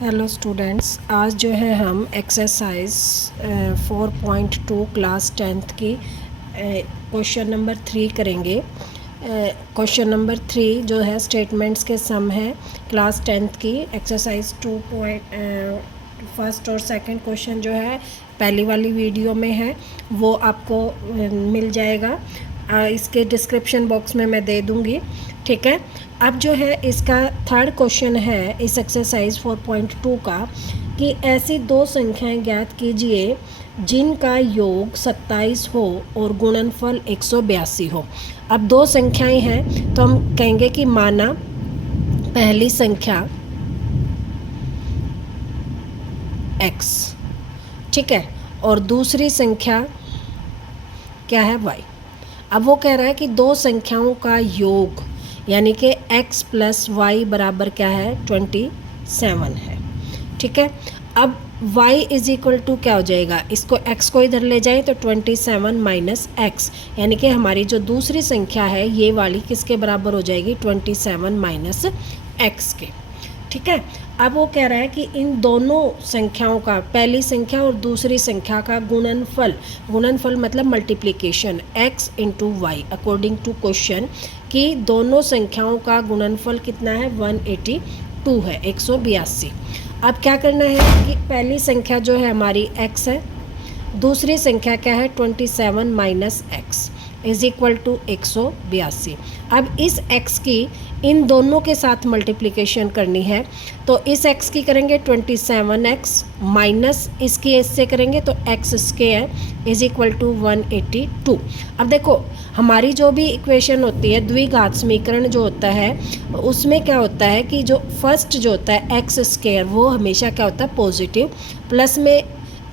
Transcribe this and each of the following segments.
Hello students, आज जो है हम एक्सरसाइज 4.2 क्लास 10th की क्वेश्चन नंबर 3 करेंगे। क्वेश्चन नंबर 3 जो है स्टेटमेंट्स के सम है क्लास 10th की। एक्सरसाइज 2 फर्स्ट और सेकंड क्वेश्चन जो है पहली वाली वीडियो में है, वो आपको मिल जाएगा। इसके डिस्क्रिप्शन बॉक्स में मैं दे दूँगी, ठीक है। अब जो है इसका थर्ड क्वेश्चन है इस एक्सरसाइज 4.2 का कि ऐसी दो संख्याएं ज्ञात कीजिए जिनका योग 27 हो और गुणनफल 182 हो। अब दो संख्याएं हैं तो हम कहेंगे कि माना पहली संख्या x, ठीक है, और दूसरी संख्या क्या है y। अब वो कह रहा है कि दो संख्याओं का योग यानी कि x प्लस वाई बराबर क्या है 27 है, ठीक है। अब y इज इक्वल टू क्या हो जाएगा, इसको x को इधर ले जाएं तो 27 माइनस एक्स, यानी कि हमारी जो दूसरी संख्या है ये वाली किसके बराबर हो जाएगी 27 माइनस एक्स के, ठीक है। अब वो कह रहा है कि इन दोनों संख्याओं का, पहली संख्या और दूसरी संख्या का गुणनफल, गुणनफल मतलब multiplication x into y according to question, कि दोनों संख्याओं का गुणनफल कितना है 182 है, 182। अब क्या करना है कि पहली संख्या जो है हमारी x है, दूसरी संख्या क्या है 27 minus x is equal to 182। अब इस x की इन दोनों के साथ मल्टीप्लिकेशन करनी है, तो इस x की करेंगे 27x माइनस इसकी इससे करेंगे तो x square is equal to 182। अब देखो हमारी जो भी इक्वेशन होती है द्विघात समीकरण जो होता है उसमें क्या होता है कि जो फर्स्ट जो होता है x स्क्वायर वो हमेशा क्या होता है पॉजिटिव, प्लस में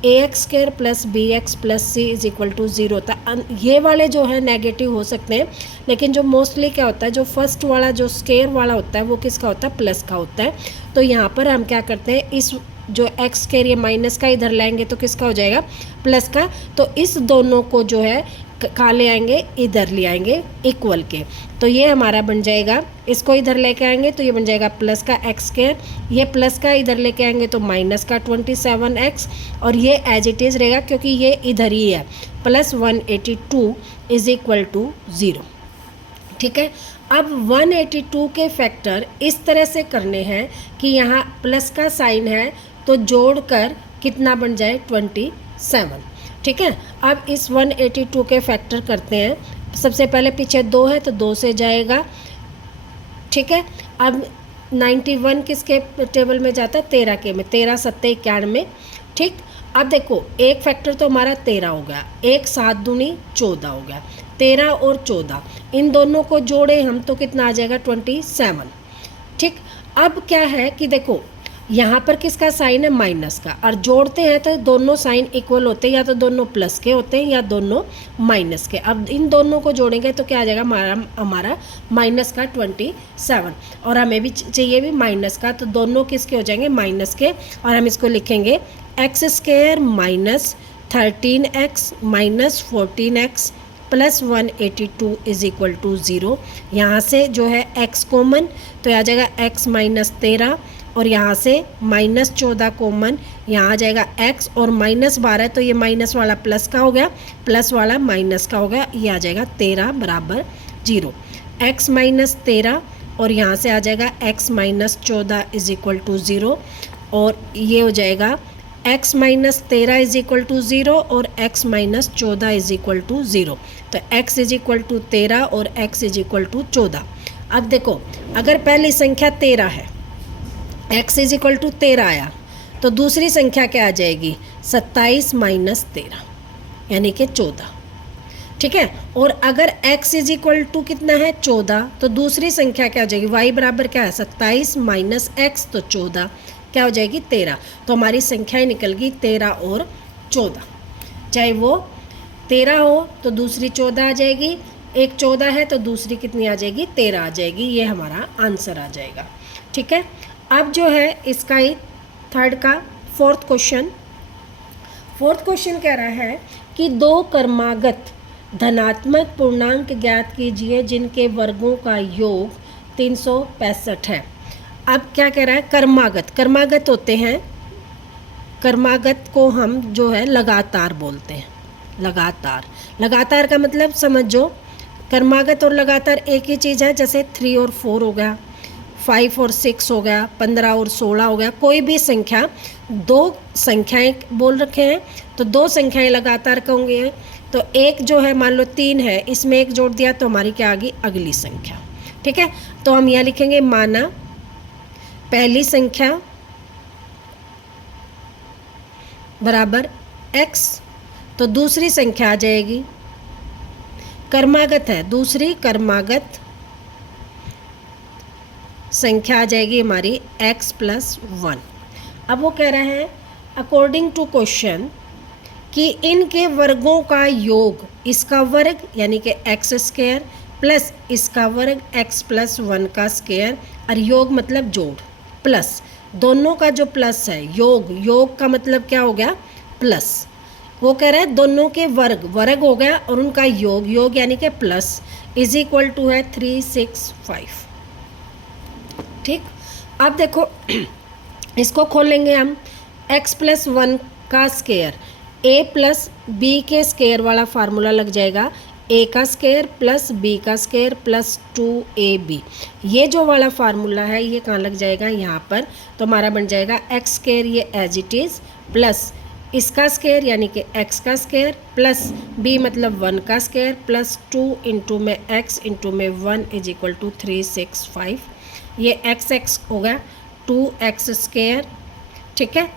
ax square plus b x plus c is equal to 0 होता है। ये वाले जो है नेगेटिव हो सकते हैं, लेकिन जो मोस्टली क्या होता है जो फर्स्ट वाला जो स्क्वायर वाला होता है वो किसका होता है प्लस का होता है। तो यहाँ पर हम क्या करते हैं इस जो एक्स स्क्वायर ये माइनस का इधर लाएंगे तो किसका हो जाएगा प्लस का, तो इस दोनों को जो है कहाँ ले आएंगे इधर ले आएंगे इक्वल के, तो ये हमारा बन जाएगा, इसको इधर लेके आएंगे तो ये बन जाएगा प्लस का एक्स स्क्वायर, ये प्लस का इधर लेके आएंगे तो माइनस का 27x, और ये एज इट इज़ रहेगा क्योंकि ये इधर ही है प्लस 182 इज इक्वल टू 0, ठीक है। अब 182 के फैक्टर इस तरह से करने हैं कि यहाँ प्लस का साइन है तो जोड़कर कितना बन जाए 27, ठीक है। अब इस 182 के फैक्टर करते हैं, सबसे पहले पीछे 2 है तो 2 से जाएगा, ठीक है। अब 91 किसके टेबल में जाता है 13 के में, 13 सत्ते 91, ठीक। अब देखो एक फैक्टर तो हमारा 13 हो गया, एक 7 दूनी 14 हो गया, 13 और 14 इन दोनों को जोड़े हम तो कितना आ जाएगा 27, ठीक। अब क्या है कि देखो यहाँ पर किसका साइन है माइनस का, और जोड़ते हैं तो दोनों साइन इक्वल होते हैं, या तो दोनों प्लस के होते हैं या दोनों माइनस के। अब इन दोनों को जोड़ेंगे तो क्या आ जाएगा हमारा माइनस का 27, और हमें भी चाहिए भी माइनस का, तो दोनों किसके हो जाएंगे माइनस के, और हम इसको लिखेंगे x square minus 13x minus 14x plus 182 is equal to 0। यहाँ से जो है x कॉमन तो आ जाएगा x माइनस 13, और यहाँ से माइनस 14 कॉमन, यहाँ आ जाएगा x, और माइनस 12 तो ये माइनस वाला प्लस का हो गया, प्लस वाला माइनस का हो गया, ये आ जाएगा 13 बराबर 0, x माइनस 13, और यहाँ से आ जाएगा x minus 14 is equal to 0, और ये हो जाएगा x minus 13 is equal to 0 और x minus 14 is equal to 0, तो x इज इक्वल टू 13 और x इज इक्वल टू 14। अब देखो अगर पहली संख्या 13 है, x इज इक्वल टू 13 आया, तो दूसरी संख्या क्या आ जाएगी 27 माइनस 13 यानी कि 14, ठीक है। और अगर x इज इक्वल टू कितना है 14, तो दूसरी संख्या क्या हो जाएगी y बराबर क्या है 27 माइनस x, तो 14 क्या हो जाएगी 13, तो हमारी संख्याएं निकल गई 13 और 14, चाहे वो 13 हो तो दूसरी 14 आ जाएगी, एक 14 है तो दूसरी कितनी आ जाएगी 13 आ जाएगी, ये हमारा आंसर आ जाएगा, ठीक है। अब जो है इसका ही थर्ड का फोर्थ क्वेश्चन कह रहा है कि दो क्रमागत धनात्मक पूर्णांक ज्ञात कीजिए जिनके वर्गों का योग 365 है। अब क्या कह रहा है, कर्मागत। कर्मागत होते हैं, कर्मागत को हम जो है लगातार बोलते हैं। लगातार, लगातार का मतलब समझो, कर्मागत और लगातार एक ही चीज़ है। जैसे 3 और 4 हो गया, 5 और 6 हो गया, 15 और 16 हो गया। कोई भी संख्या, दो संख्याएं बोल रखे हैं तो दो संख्याएं लगातार होंगी। तो एक जो है मान लो 3 है, इसमें एक जोड़ दिया तो हमारी क्या आ गई, अगली संख्या। ठीक है, तो हम यहाँ लिखेंगे माना पहली संख्या बराबर x, तो दूसरी संख्या आ जाएगी, कर्मागत है, दूसरी कर्मागत संख्या आ जाएगी हमारी x + 1। अब वो कह रहे हैं अकॉर्डिंग टू क्वेश्चन कि इनके वर्गों का योग, इसका वर्ग यानी कि x² प्लस इसका वर्ग x + 1 का स्क्वायर, और योग मतलब जोड़, प्लस दोनों का जो प्लस है, योग, योग का मतलब क्या हो गया, प्लस। वो कह रहा है दोनों के वर्ग, वर्ग हो गया, और उनका योग, योग यानी कि प्लस, इज इक्वल टू है 365। ठीक, अब देखो इसको खोलेंगे हम, x + 1 का स्क्वायर, a + b के स्क्वायर वाला फार्मूला लग जाएगा, a का स्क्वायर प्लस b का स्क्वायर प्लस 2ab। ये जो वाला फार्मूला है ये कहाँ लग जाएगा, यहाँ पर। तो हमारा बन जाएगा x² ये एज इट इज़, प्लस इसका स्क्वायर यानी कि x का स्क्वायर प्लस b मतलब 1 का स्क्वायर प्लस 2 इंटू में x इंटू में 1 इज इक्वल टू 365। ये x हो गया 2x², ठीक है,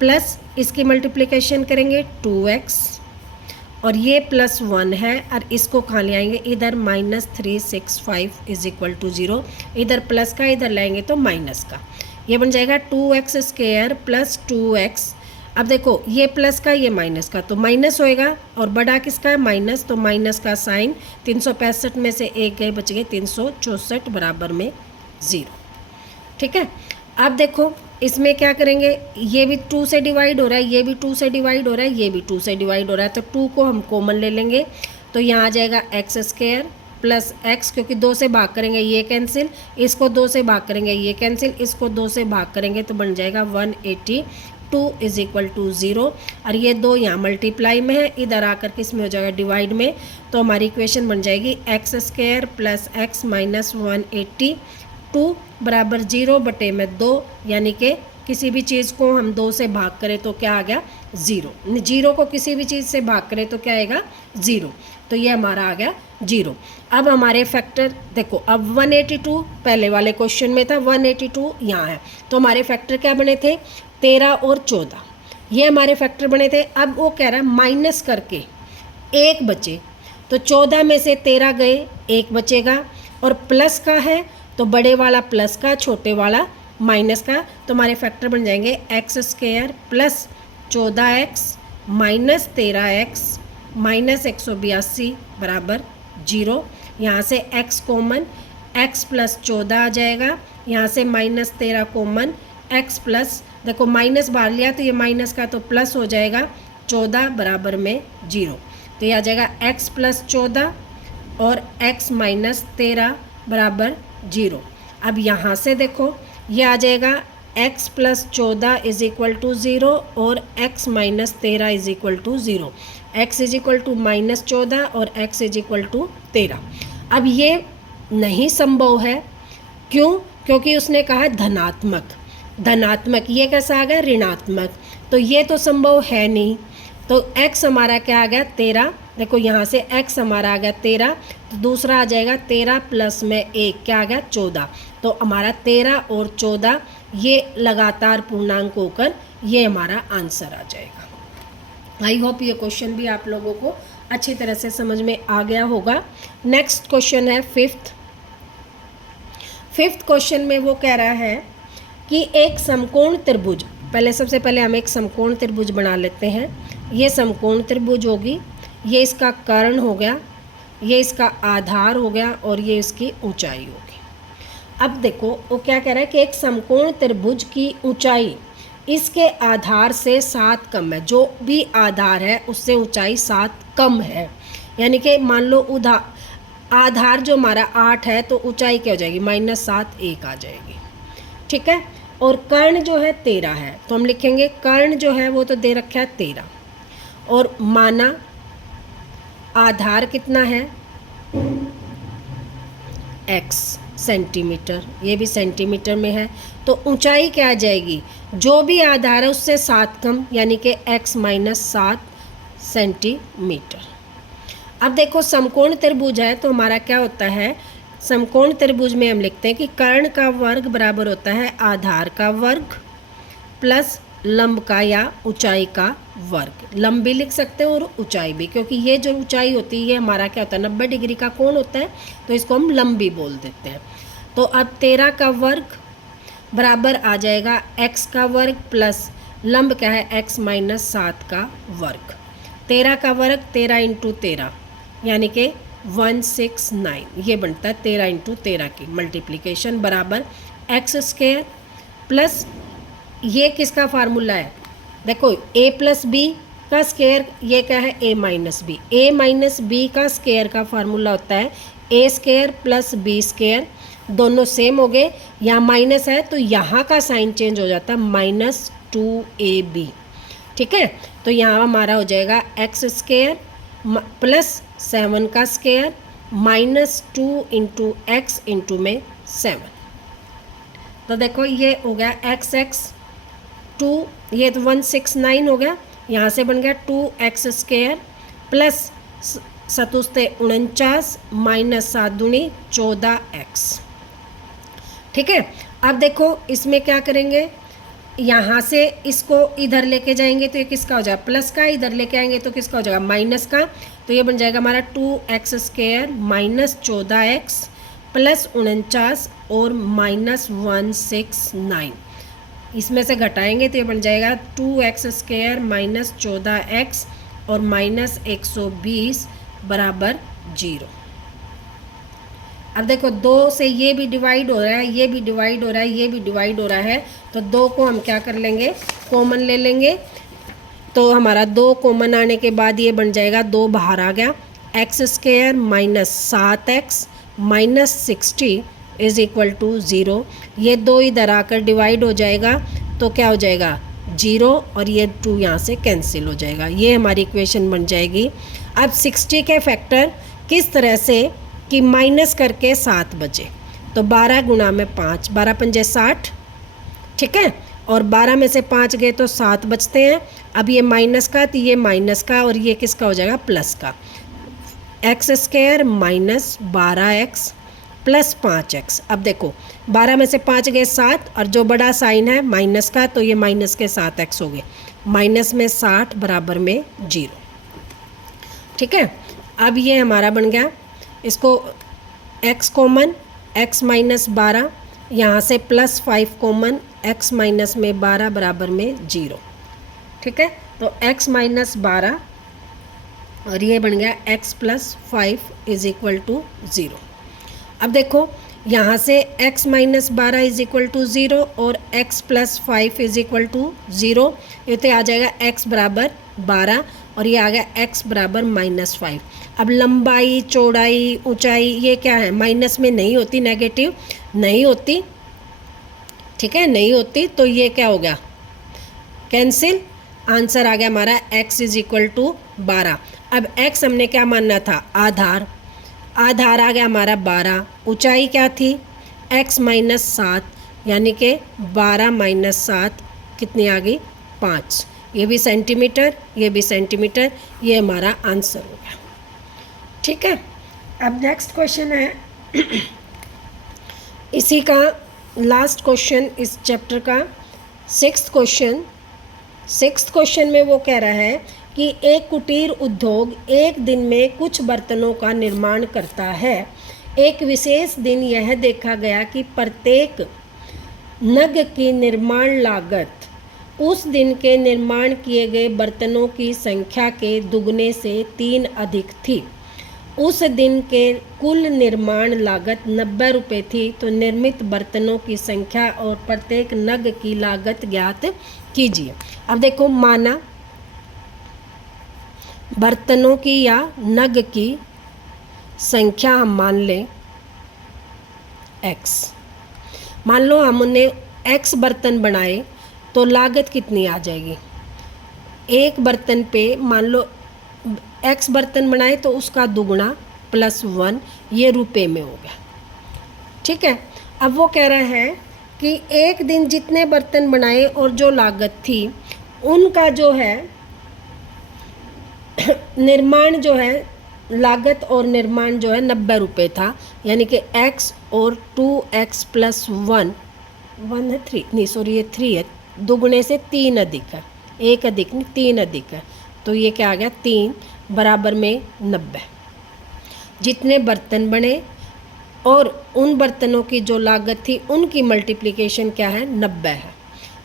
प्लस इसकी मल्टीप्लिकेशन करेंगे 2x, और ये प्लस 1 है, और इसको कहाँ ले आएंगे, इधर -365 इज इक्वल टू 0। इधर प्लस का इधर लाएंगे तो माइनस का, ये बन जाएगा 2x² प्लस 2x। अब देखो ये प्लस का ये माइनस का, तो माइनस होएगा, और बड़ा किसका है, माइनस, तो माइनस का साइन, 365 में से एक गए, बच गए 364 बराबर में 0। ठीक है, अब देखो इसमें क्या करेंगे, ये भी 2 से डिवाइड हो रहा है, ये भी 2 से डिवाइड हो रहा है, ये भी 2 से डिवाइड हो रहा है, तो 2 को हम कॉमन ले लेंगे, तो यहाँ आ जाएगा x² प्लस x, क्योंकि 2 से भाग करेंगे ये कैंसिल, इसको 2 से भाग करेंगे ये कैंसिल, इसको 2 से भाग करेंगे तो बन जाएगा 182 इज इक्वल टू 0, और ये 2 यहाँ मल्टीप्लाई में है, इधर आकर के इसमें हो जाएगा डिवाइड में, तो हमारी इक्वेशन बन जाएगी x² प्लस x माइनस 182 बराबर 0/2, यानी कि किसी भी चीज़ को हम 2 से भाग करें तो क्या आ गया, 0। 0 को किसी भी चीज़ से भाग करें तो क्या आएगा, 0, तो ये हमारा आ गया 0। अब हमारे फैक्टर देखो, अब 182 पहले वाले क्वेश्चन में था, 182 यहाँ है, तो हमारे फैक्टर क्या बने थे, 13 और 14, ये हमारे फैक्टर बने थे। अब वो कह रहा है माइनस करके 1 बचे, तो 14 में से 13 गए, 1 बचेगा, और प्लस का है तो बड़े वाला प्लस का, छोटे वाला माइनस का, तो हमारे फैक्टर बन जाएंगे x² plus 14x minus 13x minus 182 बराबर 0। यहाँ से x कॉमन, x प्लस 14 आ जाएगा, यहाँ से माइनस 13 कॉमन, x प्लस, देखो माइनस बाहर लिया तो ये माइनस का तो प्लस हो जाएगा, 14 बराबर में 0, तो ये आ जाएगा x प्लस 14 और x माइनस 13 बराबर 0। अब यहाँ से देखो ये आ जाएगा x plus 14 is equal to 0 और x minus 13 is equal to 0, x is equal to minus 14 और x इज इक्वल टू 13। अब ये नहीं संभव है, क्यों, क्योंकि उसने कहा धनात्मक, धनात्मक, ये कैसा आ गया, ऋणात्मक, तो ये तो संभव है नहीं। तो x हमारा क्या आ गया, 13, देखो यहाँ से x हमारा आ गया 13, तो दूसरा आ जाएगा 13 प्लस में 1 क्या आ गया, 14, तो हमारा 13 और 14 ये लगातार पूर्णांक होकर ये हमारा आंसर आ जाएगा। आई होप ये क्वेश्चन भी आप लोगों को अच्छी तरह से समझ में आ गया होगा। नेक्स्ट क्वेश्चन है फिफ्थ क्वेश्चन में वो कह रहा है कि एक समकोण त्रिभुज, पहले सबसे पहले हम एक समकोण त्रिभुज बना लेते हैं। ये समकोण त्रिभुज होगी, ये इसका कर्ण हो गया, ये इसका आधार हो गया, और ये इसकी ऊंचाई होगी। अब देखो वो क्या कह रहा है कि एक समकोण त्रिभुज की ऊंचाई इसके आधार से 7 कम है, जो भी आधार है उससे ऊंचाई 7 कम है, यानी कि मान लो आधार जो हमारा 8 है तो ऊंचाई क्या हो जाएगी, -7 1 आ जाएगी। ठीक है। और कर्ण जो है 13 है, तो हम लिखेंगे कर्ण जो है वो तो दे रखा है 13, और माना आधार कितना है x सेंटीमीटर, ये भी सेंटीमीटर में है, तो ऊंचाई क्या आ जाएगी, जो भी आधार है उससे 7 कम, यानी कि x माइनस 7 सेंटीमीटर। अब देखो समकोण त्रिभुज है, तो हमारा क्या होता है, समकोण त्रिभुज में हम लिखते हैं कि कर्ण का वर्ग बराबर होता है आधार का वर्ग प्लस लंब का या ऊंचाई का वर्ग। लंब भी लिख सकते हैं और ऊंचाई भी, क्योंकि ये जो ऊंचाई होती है ये हमारा क्या होता है 90 डिग्री का कोण होता है, तो इसको हम लंब भी बोल देते हैं। तो अब 13 का वर्ग बराबर आ जाएगा x का वर्ग प्लस लंब क्या है x माइनस 7 का वर्ग। 13 का वर्ग 13 इंटू 13 यानी कि 169, ये बनता है 13 इंटू 13 की मल्टीप्लिकेशन बराबर एक्स स्क्वायर प्लस ये किसका फार्मूला है, देखो a प्लस बी का स्क्वायर, ये क्या है a minus b, a minus b का स्क्वायर का फार्मूला होता है a square plus b square, दोनों सेम हो गए, यहाँ माइनस है तो यहाँ का साइन चेंज हो जाता है माइनस 2ab, ठीक है। तो यहाँ हमारा हो जाएगा एक्स स्क्वायर प्लस 7 का square minus 2 into x into में 7। तो देखो ये हो गया एक्स एक्स 2, ये तो 169 हो गया, यहाँ से बन गया 2x स्क्वायर प्लस 7 माइनस 7 दूनी 14x, ठीक है। अब देखो इसमें क्या करेंगे, यहाँ से इसको इधर लेके जाएंगे तो ये किसका हो जाएगा प्लस का, इधर लेके आएंगे तो किसका हो जाएगा माइनस का, तो ये बन जाएगा हमारा 2x square minus 14x plus 49 और माइनस 169, इसमें से घटाएंगे तो ये बन जाएगा 2x स्क्वायर माइनस 14x और माइनस 120 बराबर 0। अब देखो 2 से ये भी डिवाइड हो रहा है, ये भी डिवाइड हो रहा है, ये भी डिवाइड हो रहा है, तो 2 को हम क्या कर लेंगे कॉमन ले लेंगे, तो हमारा 2 कॉमन आने के बाद ये बन जाएगा 2 बाहर आ गया, x square minus 7x minus 60 is equal to 0, ये 2 इधर आकर डिवाइड हो जाएगा तो क्या हो जाएगा 0 और ये 2 यहाँ से कैंसिल हो जाएगा, ये हमारी इक्वेशन बन जाएगी। अब 60 के फैक्टर किस तरह से कि माइनस करके 7 बचे, तो 12 गुणा में 5, 12 पंजे 60, ठीक है, और 12 में से 5 गए तो 7 बचते हैं। अब ये माइनस का तो ये माइनस का और ये किसका हो जाएगा प्लस का, x square minus 12x plus 5x। अब देखो 12 में से 5 गए 7 और जो बड़ा साइन है माइनस का तो ये माइनस के 7x हो गए, माइनस में 60 बराबर में 0, ठीक है। अब ये हमारा बन गया, इसको x कॉमन x माइनस 12, यहाँ से प्लस 5 कॉमन x माइनस में 12 बराबर में 0, ठीक है। तो x माइनस 12 और ये बन गया x plus 5 is equal to 0। अब देखो यहाँ से x minus 12 is equal to 0 और x plus 5 is equal to 0, ये तो आ जाएगा x बराबर 12 और ये आ गया x बराबर माइनस 5। अब लंबाई चौड़ाई ऊंचाई ये क्या है माइनस में नहीं होती, नेगेटिव नहीं होती, ठीक है, नहीं होती, तो ये क्या हो गया कैंसिल, आंसर आ गया हमारा x इज़ इक्वल टू 12। अब x हमने क्या मानना था आधार, आधार आ गया हमारा 12, ऊंचाई क्या थी x माइनस 7 यानी कि 12 माइनस 7 कितनी आ गई 5, ये भी सेंटीमीटर ये भी सेंटीमीटर, ये हमारा आंसर हो गया, ठीक है। अब नेक्स्ट क्वेश्चन है इसी का लास्ट क्वेश्चन इस चैप्टर का, सिक्स्थ क्वेश्चन में वो कह रहा है कि एक कुटीर उद्योग एक दिन में कुछ बर्तनों का निर्माण करता है। एक विशेष दिन यह देखा गया कि प्रत्येक नग की निर्माण लागत उस दिन के निर्माण किए गए बर्तनों की संख्या के दुगने से 3 अधिक थी। उस दिन के कुल निर्माण लागत 90 रुपये थी, तो निर्मित बर्तनों की संख्या और प्रत्येक नग की लागत ज्ञात कीजिए। अब देखो माना बर्तनों की या नग की संख्या हम मान लें x, मान लो हमने x बर्तन बनाए तो लागत कितनी आ जाएगी। एक बर्तन पे मान लो x बर्तन बनाए तो उसका दुगुना +1, ये रुपए में हो गया। ठीक है, अब वो कह रहा है कि एक दिन जितने बर्तन बनाए और जो लागत थी उनका जो है निर्माण जो है, लागत और निर्माण जो है 90 रुपये था। यानी कि x और 2x + 1 है 3, नहीं सॉरी ये 3 है, दुगुने से 3 अधिक है, 1 अधिक नहीं 3 अधिक है, तो ये क्या आ गया 3 बराबर में 90। जितने बर्तन बने और उन बर्तनों की जो लागत थी उनकी मल्टीप्लिकेशन क्या है 90 है।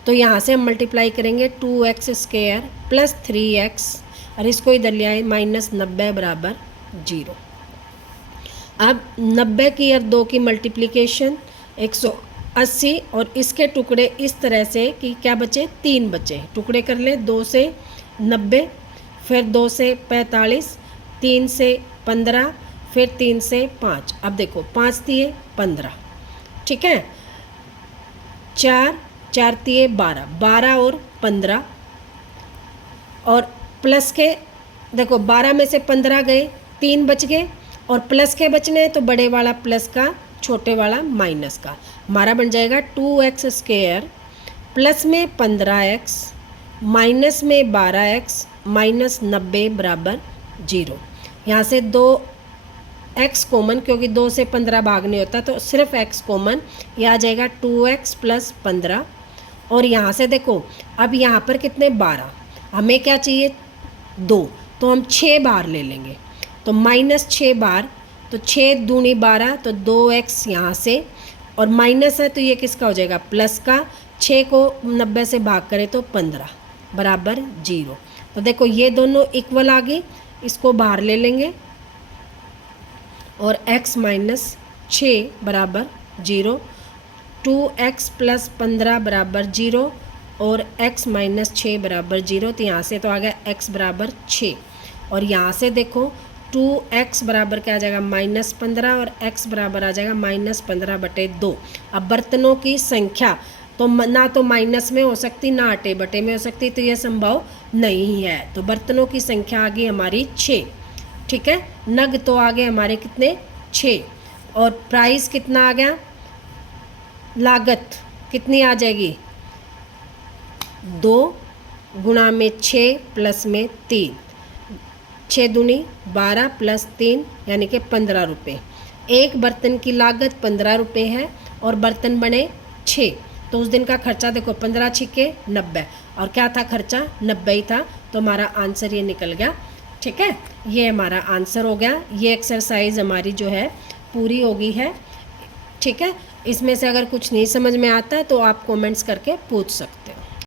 तो यहाँ से हम मल्टीप्लाई करेंगे 2x² + 3x और इसको इधर ले आए -90 बराबर 0। अब 90 की और 2 की मल्टीप्लिकेशन 180 और इसके टुकड़े इस तरह से कि क्या बचे 3 बचे, टुकड़े कर ले 2 से 90, फिर 2 से 45, 3 से 15, फिर 3 से 5। अब देखो 5 दिए 15, ठीक है, 4 दिए 12, 12 और 15 और प्लस के देखो 12 में से 15 गए, 3 बच गए और प्लस के बचने हैं तो बड़े वाला प्लस का, छोटे वाला माइनस का। हमारा बन जाएगा 2x² प्लस में 15x माइनस में 12x -90 बराबर 0। यहाँ से 2x कॉमन, क्योंकि 2 से 15 भाग नहीं होता तो सिर्फ x कॉमन, ये आ जाएगा 2x + 15। और यहाँ से देखो अब यहाँ पर कितने 12, हमें क्या चाहिए 2, तो हम 6 बार ले लेंगे, तो -6 बार, तो 6 दूनी 12, तो 2x यहाँ से और माइनस है तो ये किसका हो जाएगा प्लस का, 6 को 90 से भाग करें तो 15 बराबर 0। तो देखो ये दोनों इक्वल आ गई, इसको बाहर ले लेंगे और x - 6 बराबर 0, 2x + 15 बराबर 0 और x - 6 बराबर 0। तो यहाँ से तो आ गया x बराबर 6 और यहाँ से देखो 2x बराबर क्या आ जाएगा -15 और x बराबर आ जाएगा -15/2। अब बर्तनों की संख्या तो ना तो माइनस में हो सकती ना आटे बटे में हो सकती, तो यह संभव नहीं है। तो बर्तनों की संख्या आ गई हमारी 6, ठीक है, नग तो आ गए हमारे कितने 6 और प्राइस कितना आ गया, लागत कितनी आ जाएगी 2 गुणा में 6 प्लस में 3, 6 दूनी 12 + 3 यानी कि 15 रुपये। एक बर्तन की लागत 15 रुपये है और बर्तन बने 6, तो उस दिन का खर्चा देखो 15 छिके 90 और क्या था खर्चा 90 ही था, तो हमारा आंसर ये निकल गया। ठीक है, ये हमारा आंसर हो गया। ये एक्सरसाइज हमारी जो है पूरी हो गई है। ठीक है, इसमें से अगर कुछ नहीं समझ में आता है तो आप कमेंट्स करके पूछ सकते हो।